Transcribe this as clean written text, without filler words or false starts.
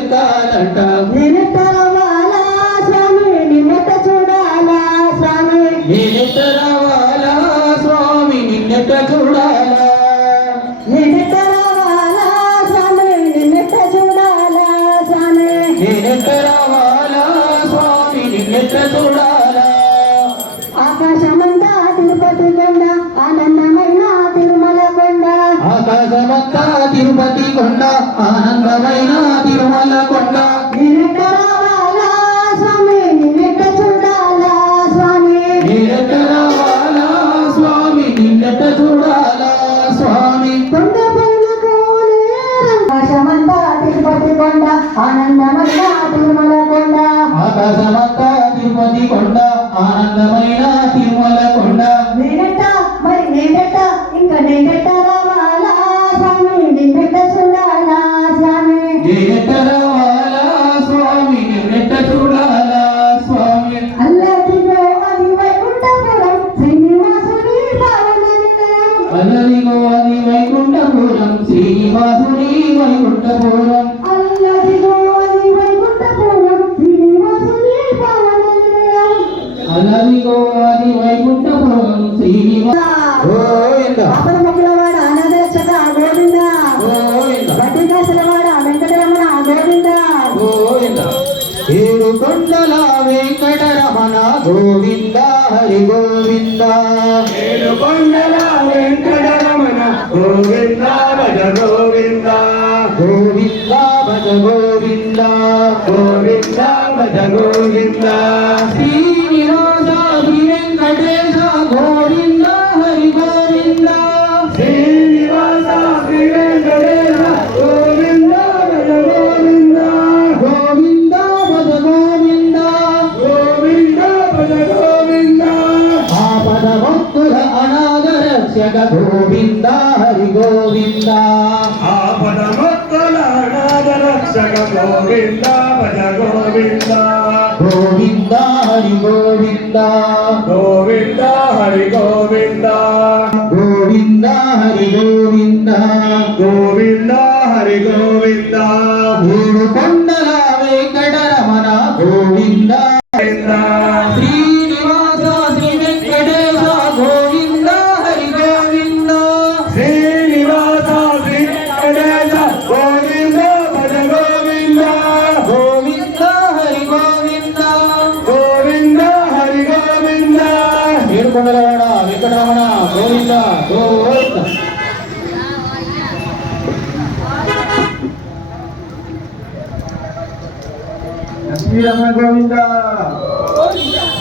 ఎక్కాలంట నేనెట్ట రావాలా స్వామి నిన్నెట్ట చూడాలా స్వామి నేనెట్ట రావాలా స్వామి నిన్నెట్ట చూడాలా నేనెట్ట రావాలా స్వామి నిన్నెట్ట చూడాలా స్వామి నేనెట్ట రావాలా స్వామి నిన్నెట్ట చూడాలా ఆకాశమంతా తిరుపతి కొండ ఆనందమైన తిరుమల కొండ ఆకాశమంతా తిరుపతి కొండ ఆనందమైన తిరుమల కొండ నిన్నెట్ట రావాలా స్వామి నిన్నెట్ట చూడాలా స్వామి నేనెట్ట రావాలా స్వామి నిన్నెట్ట చూడాలా స్వామి కొండ పైన ఆకాశమంతా తిరుపతి కొండ ఆనందమైన తిరుమల కొండ ఆకాశమంతా తిరుపతి కొండ ఆనందమైన తిరుమల కొండ నేనెట్ట మరి నేనెట్ట ఇంకా నేనెట్ట రావాలా స్వామి నిన్నెట్ట చూడాలా స్వామి నేనెట్ట రావాలా స్వామి నిన్నెట్ట చూడాలా స్వామి అల్లదిగో అది వైకుంఠపురం శ్రీనివాసుని పావన నిలయం అల్లదిగో అది వైకుంఠపురం శ్రీనివాసుని వైకుంఠపురం అల్లదిగో అది వైకుంఠపురం శ్రీనివాసుని పావన నిలయం అల్లదిగో అది వైకుంఠపురం శ్రీనివాస గోవింద ఆపద మొక్కులవాడ అనాథ రక్షక గోవింద గోవింద బట్టి కాసలవాడ వెంకటరమణ గోవింద గోవింద ఏడు కొండల వెంకటరమణ గోవింద హరి గోవింద ఏడు కొండల వెంకటరమణ గోవింద భజ గోవింద గోవింద భజ గోవింద గోవింద భజ గోవింద శ్రీనివాస శ్రీ వెంకటేశ గోవింద హరి గోవింద శ్రీనివాస శ్రీ వెంకటేశ గోవింద భజ గోవింద గోవింద భజ గోవింద గోవింద భజ గోవింద ఆపద భక్తుల అనాథ రక్షక గోవింద హరి గోవింద ఆపద మొక్కల అనాథ రక్షక గోవింద భజ గోవింద గోవింద హరి గోవింద గోవింద హరి గోవింద గోవింద హరి గోవింద గోవింద హరి గోవింద ఏడు కొండల వెంకటరమణ గోవింద శ్రీనివాస శ్రీ వెంకటేశ గోవింద హరి గోవింద శ్రీనివాస శ్రీ వెంకటేశ గోవింద భజ గోవింద గోవింద హరి గోవింద గోవింద హరి గోవింద ఏడు కొండలవాడ వెంకటరమణ గోవింద గోవింద శ్రీరమణ గోవింద